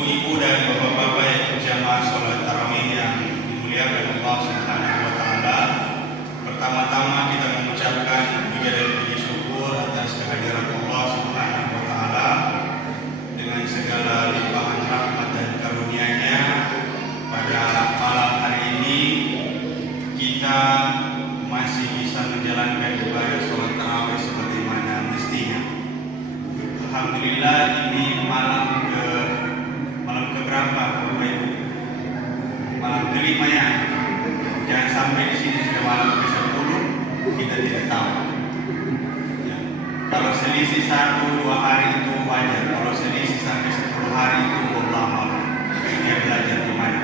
ibu-ibu dan bapak-bapak yang berjamaah sholat tarawih yang dimuliakan Allah Subhanahu wa Ta'ala. Pertama-tama kita mengucapkan puja dan puji syukur atas kehadiran Allah Subhanahu wa Ta'ala dengan segala limpahan rahmat dan karunia-Nya. Pada malam hari ini kita masih bisa menjalankan ibadah sholat tarawih sebagaimana mestinya. Alhamdulillah, ini malam keberapa Bapak Ibu? Malam kelima ya. Jangan sampai di sini sudah malam ke-10 kita tidak tahu. Ya. Kalau selisih 1-2 hari itu wajar. Kalau selisih sampai 10 hari itu wallahu a'lam. Dia belajar di mana.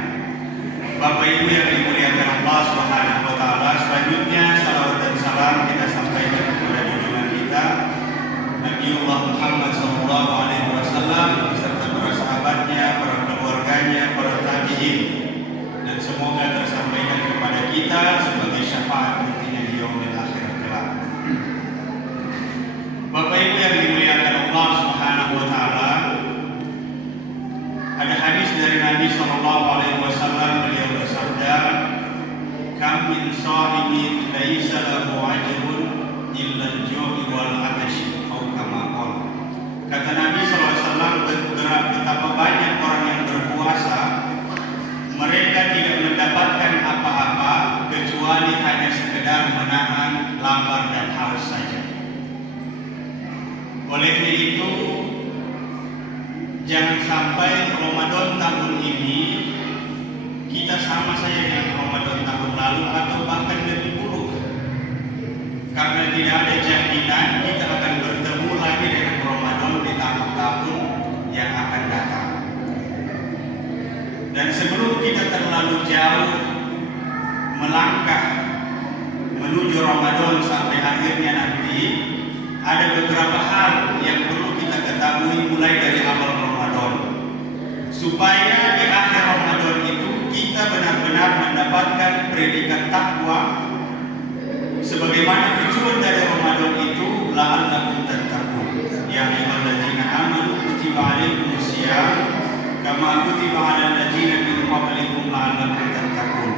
Bapak Ibu yang dimuliakan Allah Subhanahu wa Ta'ala, selanjutnya salawat dan salam kita sampaikan kepada junjungan kita Nabiullah Muhammad sallallahu alaihi wasallam beserta para sahabatnya, para keluarganya, para tabi'in, dan semoga tersampaikan kepada kita sebagai syafaat nantinya di yaumil akhir kelak. Bapak Ibu yang dimuliakan Allah Subhanahu wa Ta'ala, ada hadis dari Nabi sallallahu alaihi wasallam, beliau bersabda, "Kam min sha'imin laisa lahu ajrun illa al-ju'i wal 'atash." Kata Nabi SAW, betapa banyak orang yang berpuasa, mereka tidak mendapatkan apa-apa kecuali hanya sekedar menahan lapar dan haus saja. Oleh itu, jangan sampai Ramadan tahun ini kita sama saja dengan Ramadan tahun lalu atau bahkan lebih buruk. Karena tidak ada jaminan kita akan bertemu lagi dengan Ramadan di tahun-tahun yang akan datang. Dan sebelum kita terlalu jauh melangkah menuju Ramadan sampai akhirnya nanti, ada beberapa hal yang perlu kita ketahui mulai dari awal Ramadan, supaya di akhir Ramadan itu kita benar-benar mendapatkan predikat takwa. Sebagaimana tujuan dari Ramadan itu, la'allakum tattaqun. Ya ayyuhalladzina amanu kutiba 'alaikumus shiyam kama kutiba 'alal ladzina min qablikum la'allakum tattaqun.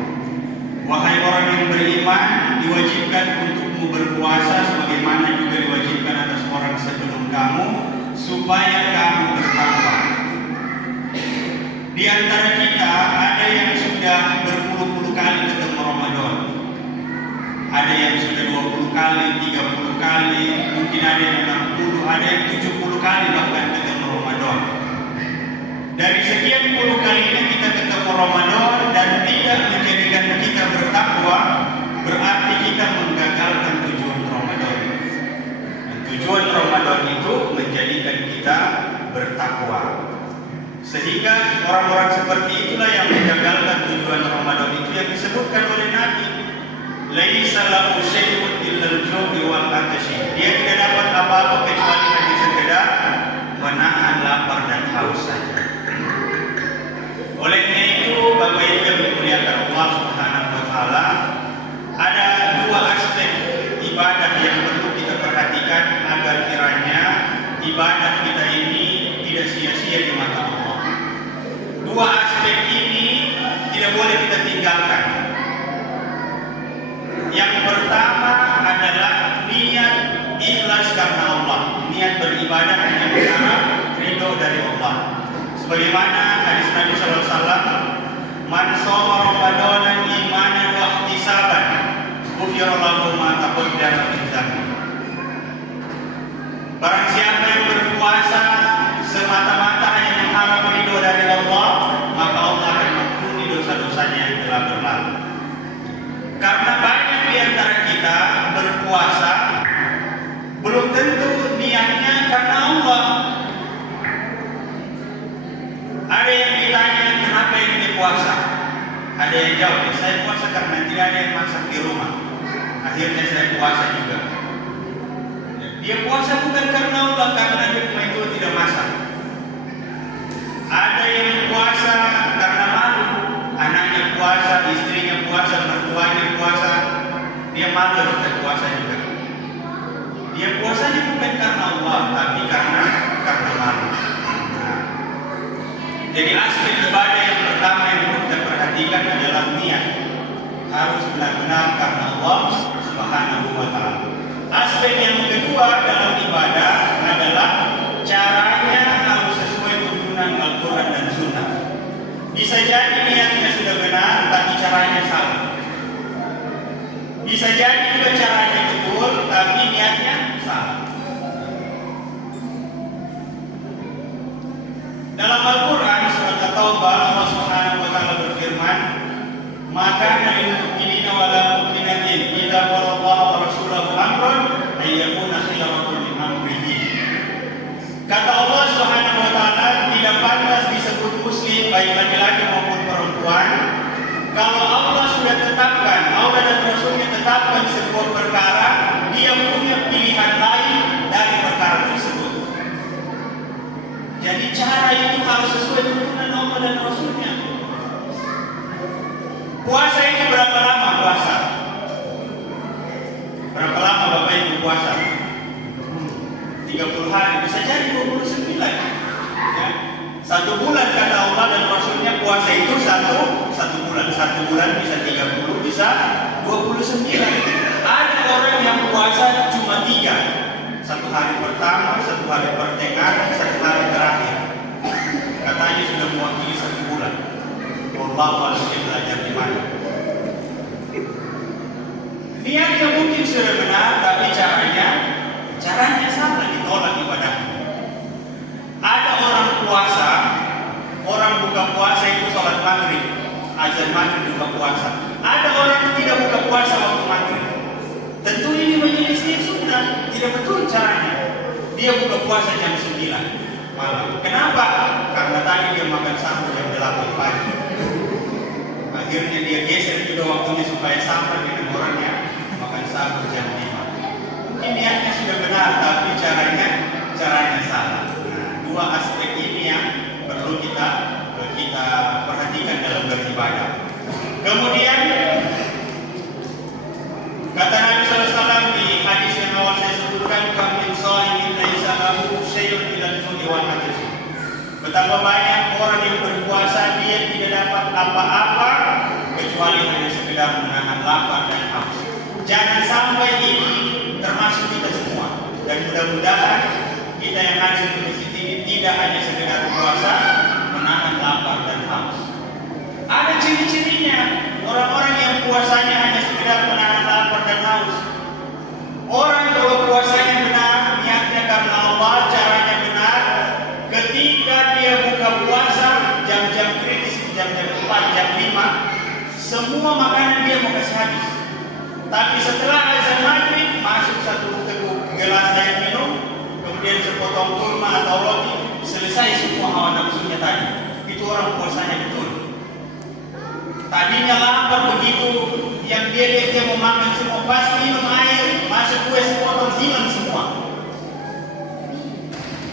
Wahai orang yang beriman, diwajibkan untukmu berpuasa sebagaimana juga diwajibkan atas orang sebelum kamu, supaya kamu bertakwa. Di antara kita ada yang sudah berpuluh-puluh kali ketemu Ramadan. Ada yang sudah 20 kali, 30 kali, mungkin ada yang 60, ada yang 70 kali bahkan ketemu Ramadan. Dari sekian puluh kalinya kita ketemu Ramadan dan tidak menjadikan kita bertakwa, berarti kita menggagalkan tujuan Ramadan. Dan tujuan Ramadan itu menjadikan kita bertakwa. Sehingga orang-orang seperti itulah yang menggagalkan tujuan Ramadan itu yang disebutkan oleh Nabi. Laisa lahu syai'un illa al-ju'i wal 'atash. Dia tidak dapat apa-apa kecuali hanya sekedar menahan lapar dan haus saja. Olehnya itu, Bapak Ibu yang dimuliakan Allah Subhanahu wa Ta'ala, ada dua aspek ibadah yang perlu kita perhatikan agar kiranya ibadah kita ini tidak sia-sia di mata Allah. Dua aspek ini tidak boleh kita tinggalkan. Yang pertama adalah niat ikhlas karena Allah, niat beribadah hanya mengharap ridho dari Allah. Sebagaimana hadis Nabi SAW, "Man shoma Ramadanan imanan wa ihtisaban, ghufira lahu ma taqaddama min dzambi." Barang siapa yang berpuasa semata-mata hanya mengharap ridho dari Allah, maka Allah akan mengampuni dosa-dosanya yang telah berlalu. Karena banyak di antara kita berpuasa belum tentu niatnya karena Allah. Ada yang ditanya, kenapa ini puasa? Ada yang jawab, saya puasa karena tidak ada yang masak di rumah, akhirnya saya puasa juga. Dia puasa bukan karena Allah, karena di rumah itu tidak masak. Ada yang puasa karena malu, anaknya puasa, istrinya puasa, mertuanya puasa, dia malu untuk puasa juga. Dia puasanya bukan karena Allah, tapi karena malu. Jadi Bisa jadi niatnya sudah benar, tapi caranya salah. Bisa jadi juga caranya betul, tapi niatnya salah. Dalam Al-Quran surat At-Taubah Allah Subhanahu wa taala berfirman, "Maka lil mu'minina wa lil mu'minatin idza qala Allah wa rasuluhu amran ay yakuna khiyarun min amrihi." Kata Allah Subhanahu wa taala, tidak pantas disebut muslim baik laki-laki maupun perempuan kalau Allah sudah tetapkan, Allah dan Rasulnya tetapkan sebuah perkara, dia punya pilihan lain dari perkara tersebut. Jadi cara itu harus sesuai tuntunan Allah dan Rasulnya. Puasa itu berapa lama puasa? Berapa lama Bapak Ibu puasa? 30 hari, bisa jadi 29 ya. 1 bulan kata Allah dan Rasulnya puasa itu satu bulan. 1 bulan bisa 30, bisa 29. Ada orang yang puasa cuma 3, 1 hari pertama, 1 hari pertengahan, 1 hari terakhir. Katanya sudah mewakili 1 bulan. Wallahu a'lam belajar di mana. Niatnya mungkin sudah benar, tapi caranya salah, ditolak ibadahnya. Ada orang puasa, orang buka puasa itu sholat maghrib, azan maghrib buka puasa. Ada orang tidak buka puasa waktu maghrib. Tentu ini menyelisih sunnah, tidak betul caranya. Dia buka puasa jam 9 malam. Kenapa? Karena tadi dia makan sahur jam 8 pagi. Akhirnya dia geser juga waktunya supaya sama dengan orang yang makan sahur jam 5. Mungkin niatnya sudah benar, tapi caranya salah. Nah, 2 aspek ini yang perlu kita perhatikan dalam beribadah. Kemudian kata Nabi SAW di hadis yang awal saya sebutkan, "Kam min shaimin laisa lahu syai'un illa al-ju'i wal 'atsy." Betapa banyak orang yang berpuasa dia tidak dapat apa-apa kecuali hanya sekedar menahan lapar dan haus. Jangan sampai ini termasuk kita semua. Dan mudah-mudahan kita yang hadir di masjid ini tidak hanya sekedar puasa, menahan lapar dan haus. Ada ciri-cirinya. Orang-orang yang puasanya hanya sekedar menahan lapar dan haus. Orang kalau puasanya benar, niatnya karena Allah, caranya benar, ketika dia buka puasa jam-jam kritis, jam-jam 4, jam 5, semua makanan dia mau kasih habis. Tapi setelah azan maghrib masuk 1 teguk gelas air minum, kemudian sepotong kurma atau roti, selesai semua hawa nafsunya tadi. Itu orang puasanya betul. Tadinya lapar begitu, yang dia lihat dia mau makan semua, pas minum air, masuk kue sepotong, hilang semua.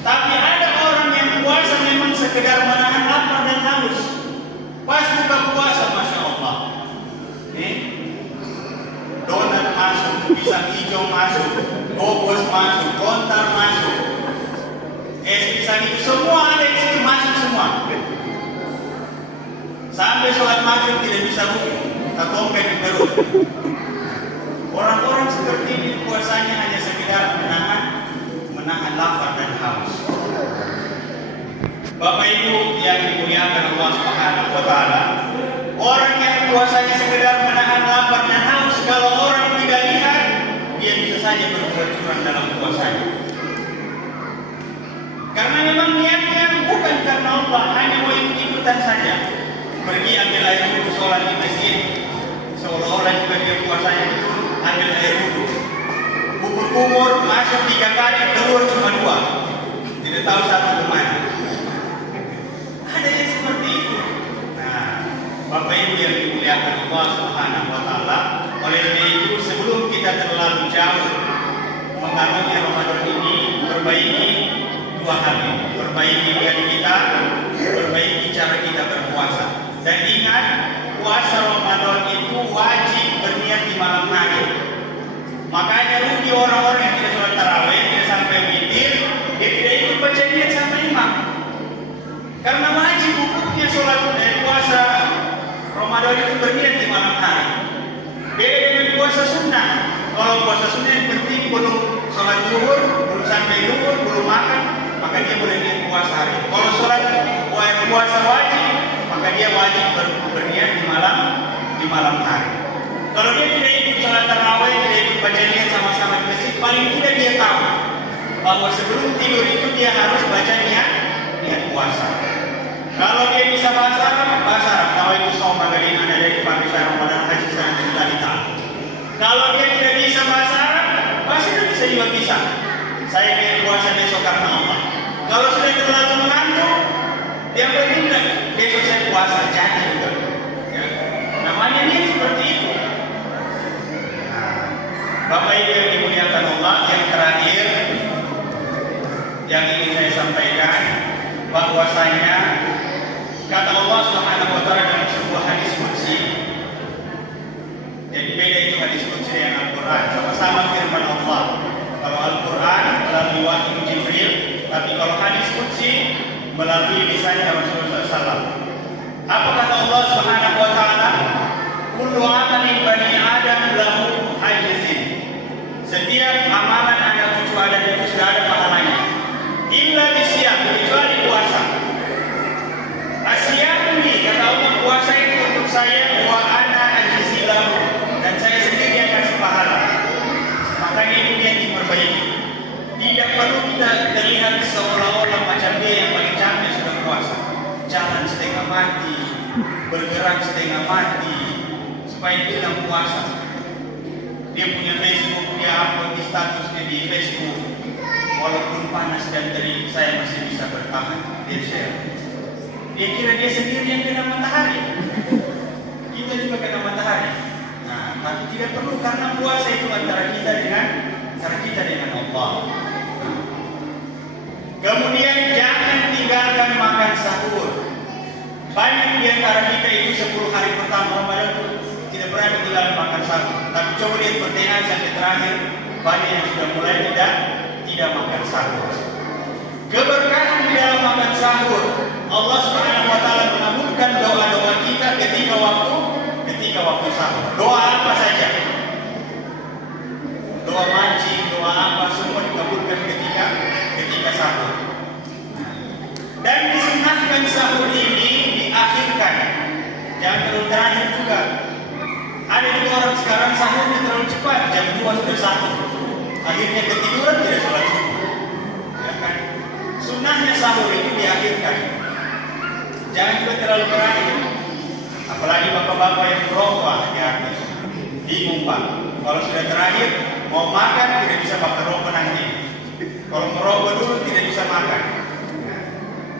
Tapi ada orang yang puasa memang sekedar menahan lapar dan haus. Pas buka puasa, Masya Allah, donat masuk, pisang hijau masuk, gobos masuk, kontar masuk, es pisang itu semua ada di situ, masuk semua. Sampai sholat maghrib tidak bisa ruku, tertompet di perut. Orang-orang seperti ini puasanya hanya sekedar menahan lapar dan haus. Bapak Ibu yang dimuliakan Allah Subhanahu wa taala, orang yang puasanya sekedar menahan lapar dan haus, kalau orang tidak lihat, dia bisa saja berbuat curang dalam puasanya. Karena memang niatnya bukan karena Allah, hanya mau ikut-ikutan saja. Pergi ambil air wudhu, sholat di masjid, seolah-olah juga dia puasanya itu ambil air wudhu. Kubur-kubur masuk 3 kali, keluar cuma 2, tidak tahu satu kemana. Ada yang seperti itu. Nah, Bapak Ibu yang dimuliakan Allah Subhanahu wa taala, oleh karena itu sebelum kita terlalu jauh mengarungi Ramadan ini, perbaiki 2 hal ini. Perbaiki diri kita, perbaiki cara kita berpuasa. Dan ingat, puasa Ramadan itu wajib berniat di malam hari. Makanya rugi orang-orang yang tidak sholat tarawih, tidak sampai witir, dia tidak ikut baca niat sama imam. Karena wajib hukumnya sholat puasa Ramadan itu berniat di malam hari. Beda dengan puasa sunnah. Kalau puasa sunnah yang penting belum sholat zuhur, belum sampai zuhur, belum makan, maka dia boleh niat puasa hari. Kalau sholat puasa wajib, maka dia wajib paling tidak dia tahu bahwa sebelum tidur itu dia harus baca niat puasa. Kalau dia bisa bahasa Arab, tahu itu sama dari mana dari Pakistan Ramadan Haji Sanjung kita. Kalau dia tidak bisa bahasa Arab, bahasa Indonesia juga bisa. Saya ingin puasa besok karena Allah. Kalau sudah terlalu mengantuk, yang penting besok saya puasa, jadi juga. Ya. Namanya dia seperti itu. Bapak Ibu yang dimuliakan Allah, yang terakhir yang ingin saya sampaikan bahwasanya kata Allah Subhanahu wa taala dalam sebuah hadis qudsi. Jadi beda itu hadis qudsi dengan Al-Qur'an, sama-sama firman Allah. Kalau Al-Qur'an melalui wahyu Jibril, tapi kalau hadis qudsi melalui lisan Rasulullah SAW. Apa kata Allah Subhanahu wa taala? Kullu amalin bani Adam lahu ajzin. Setiap amalan anak cucu Adam itu sudah ada pahalanya. Illa bisyam, kecuali puasa. Asyam ini kata Allah, puasa itu untuk saya wa ana ajzilahu, dan saya sendiri yang kasih pahala. Makanya itu yang diperbaiki. Tidak perlu kita terlihat seolah-olah macam dia yang paling cantik sudah puasa. Jalan setengah mati, bergerak setengah mati, supaya dia tidak puasa. Dia punya Facebook, dia upload di statusnya di Facebook. Walaupun panas dan terik, saya masih bisa bertahan. Dia share. Dia kira dia sendiri yang kena matahari. Kita juga kena matahari. Nah, tapi tidak perlu, karena puasa itu antara kita dengan Allah. Kemudian jangan tinggalkan makan sahur. Banyak di antara kita itu 10 hari pertama Ramadan tidak pernah ketinggalan makan sahur. Tapi coba lihat pertengahan sampai terakhir, banyak yang sudah mulai tidak makan sahur. Keberkahan di dalam makan sahur, Allah Subhanahu wa taala mengabulkan doa-doa kita ketika waktu sahur. Doa apa saja? Doa mancing, doa apa, semua dikabulkan ketika sahur. Dan disunahkan sahur ini diakhirkan, jangan terlalu terakhir juga. Ada juga orang sekarang sahurnya terlalu cepat, jam 2 sudah sahur, akhirnya ketiduran, tidak sholat subuh. Ya kan? Sunnahnya sahur itu diakhirkan, jangan juga terlalu terakhir. Apalagi bapak-bapak yang merokok di atas, bingung Pak. Kalau sudah terakhir mau makan tidak bisa bakar rokok nanti. Kalau merokok dulu tidak bisa makan.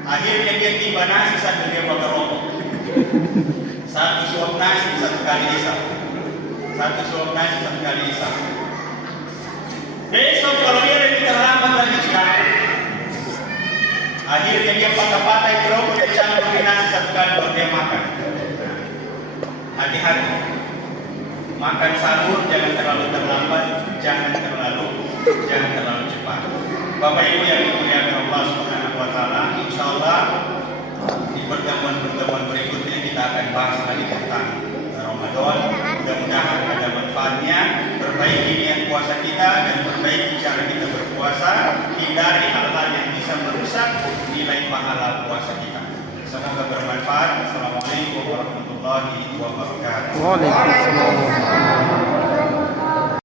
Akhirnya dia tiba nasi sambil dia bakar rokok. Satu suap nasi satu kali isap. Besok kalau dia lebih terlambat lagi sekarang, akhirnya dia patah-patah itu rokok, dia campur di nasi satu kali baru dia makan. Hati-hati. Makan sahur jangan terlalu terlambat, jangan terlalu cepat. Bapak Ibu yang dimuliakan Allah Subhanahu wa taala, insyaallah di pertemuan berikutnya kita akan bahas lagi tentang Ramadan. Mudah-mudahan ada manfaatnya, perbaiki niat puasa kita dan perbaiki cara kita berpuasa, hindari hal-hal yang bisa merusak nilai pahala puasa kita. Semoga bermanfaat. Assalamualaikum warahmatullahi wabarakatuh. Waalaikumsalam.